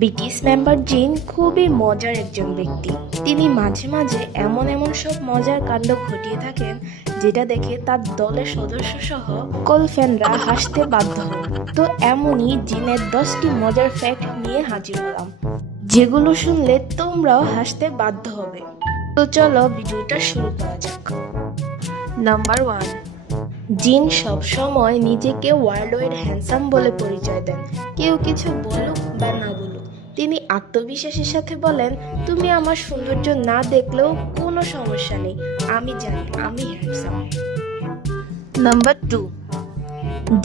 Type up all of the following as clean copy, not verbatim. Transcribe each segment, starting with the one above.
BTS member জিন খুবই মজার একজন ব্যক্তি। তিনি মাঝে মাঝে এমন এমন সব মজার কাণ্ড ঘটিয়ে থাকেন যেটা দেখে তার দলের সদস্য সহ সকল ফ্যানরা হাসতে বাধ্য হন। তো এমনই জিনের 10টি মজার ফ্যাক্ট নিয়ে হাজির হলাম, যেগুলো শুনলে তোমরাও হাসতে বাধ্য হবে। তো চলো ভিডিওটা শুরু করা যাক। নাম্বার 1, জিন সবসময় নিজেকে ওয়ার্ল্ড ওয়াইড হ্যান্ডসাম বলে পরিচয় দেন। কেউ কিছু বলুক বা না বলুক, তিনি আত্মবিশ্বাসের সাথে বলেন, তুমি আমার সৌন্দর্য না দেখলেও কোনো সমস্যা নেই, আমি জানি আমি হ্যান্ডসাম। নাম্বার 2,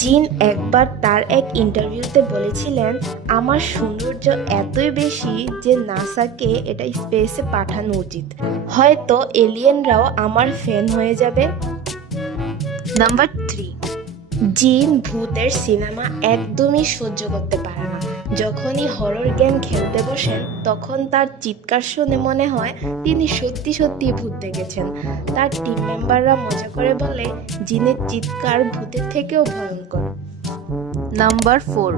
জিন একবার তার এক ইন্টারভিউতে বলেছিলেন, আমার সৌন্দর্য এতই বেশি যে নাসাকে এটা স্পেসে পাঠানো উচিত, হয়তো এলিয়েনরাও আমার ফ্যান হয়ে যাবে। নাম্বার 3, জিন ভূতের সিনেমা একদমই সহ্য করতে পারে না। যখনই হরর গেম খেলতে বসেন তখন তার চিৎকার শুনে মনে হয় তিনি সত্যি সত্যি ভূত দেখেছেন। তার টিম মেম্বাররা মজা করে বলে, জিনের চিৎকার ভূতের থেকেও ভয়ঙ্কর। নাম্বার 4,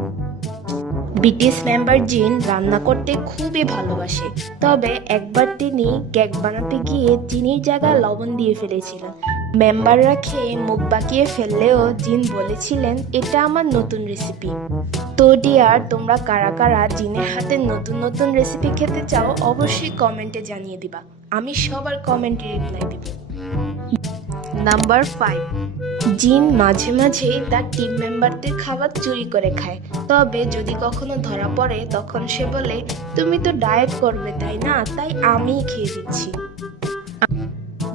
বিটিএস মেম্বার জিন রান্না করতে খুবই ভালোবাসে, তবে একবার তিনি কেক বানাতে গিয়ে চিনির জায়গায় লবণ দিয়ে ফেলেছিলেন। মেম্বাররা খেয়ে মুখ বাঁকিয়ে ফেললেও জিন বলেছিলেন, এটা আমার নতুন রেসিপি। তো ডিয়ার, তোমরা কারা কারা জিনের হাতে নতুন নতুন রেসিপি খেতে চাও অবশ্যই কমেন্টে জানিয়ে দিবা, আমি সবার কমেন্টে রিপ্লাই দিব। নাম্বার 5, জিন মাঝে মাঝেই তার টিম মেম্বারদের খাবার চুরি করে খায়, তবে যদি কখনো ধরা পড়ে তখন সে বলে, তুমি তো ডায়েট করবে তাই না, তাই আমিই খেয়ে দিচ্ছি।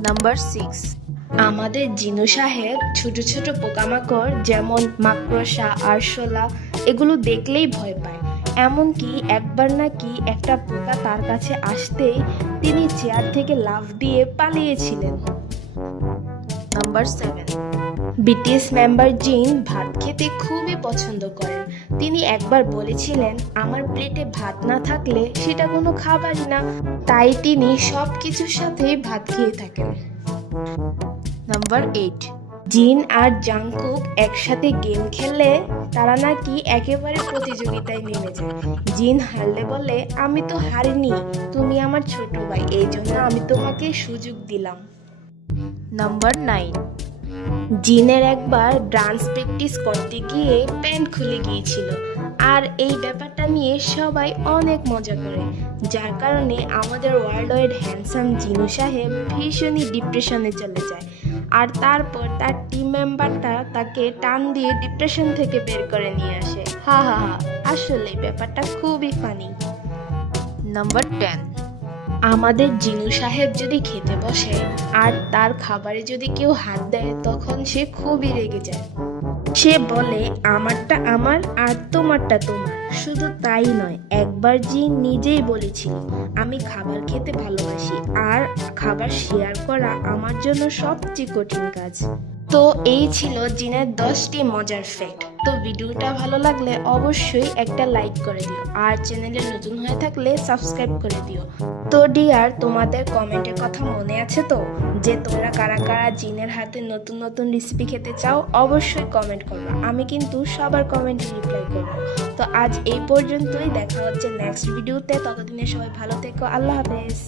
নাম্বার 6, আমাদের জিনু সাহেব ছোট ছোট পোকামাকড় যেমন মাকড়সা, আরশোলা এগুলো দেখলেই ভয় পায়। এমনকি একবার নাকি একটা পোকা তার কাছে আসতেই তিনি চেয়ার থেকে লাফ দিয়ে পালিয়েছিলেন। নাম্বার 7, বিটিএস মেম্বার জিন ভাত খেতে খুবই পছন্দ করেন। তিনি একবার বলেছিলেন, আমার প্লেটে ভাত না থাকলে সেটা কোনো খাবারই না, তাই তিনি সব কিছুর সাথেই ভাত খেয়ে থাকেন। নাম্বার 8, জিন আর জাংকুক একসাথে গেম খেললে তারা নাকি একেবারে প্রতিযোগিতায় নেমে যায়। জিন হারলে বলে, আমি তো হারিনি, তুমি আমার ছোট ভাই, এই জন্য আমি তোমাকে সুযোগ দিলাম। নাম্বার 9, জিনের একবার ডান্স প্র্যাকটিস করতে গিয়ে প্যান্ট খুলে গিয়েছিল, আর এই ব্যাপারটা নিয়ে সবাই অনেক মজা করে, যার কারণে আমাদের ওয়ার্ল্ড ওয়াইড হ্যান্ডসাম জিনু সাহেব ভীষণই ডিপ্রেশনে চলে যায়, আর তারপর তার টিম মেম্বারটা তাকে টান দিয়ে ডিপ্রেশন থেকে বের করে নিয়ে আসে। হা হা হা, আসলে ব্যাপারটা খুবই ফানি। নাম্বার 10, আমাদের জিনু সাহেব যদি খেতে বসে আর তার খাবারে যদি কেউ হাত দেয় তখন সে খুবই রেগে যায়। সে বলে, আমারটা আমার আর তোমারটা তোমার। শুধু তাই নয়, একবার জিন নিজেই বলেছিল, আমি খাবার খেতে ভালোবাসি আর খাবার শেয়ার করা আমার জন্য সবচেয়ে কঠিন কাজ। তো এই ছিল জিনের 10টি মজার ফ্যাক্ট। তো ভিডিওটা ভালো লাগলে অবশ্যই একটা লাইক করে দিও, আর চ্যানেলে নতুন হয়ে থাকলে সাবস্ক্রাইব করে দিও। তো ডিয়ার, তোমাদের কমেন্টের কথা মনে আছে তো, যে তোমরা কারা কারা জিনের হাতে নতুন নতুন রেসিপি খেতে চাও অবশ্যই কমেন্ট করবে, আমি কিন্তু সবার কমেন্টে রিপ্লাই করবো। তো আজ এই পর্যন্তই, দেখা হচ্ছে নেক্সট ভিডিওতে, ততদিনে সবাই ভালো থেকো, আল্লাহ হাফেজ।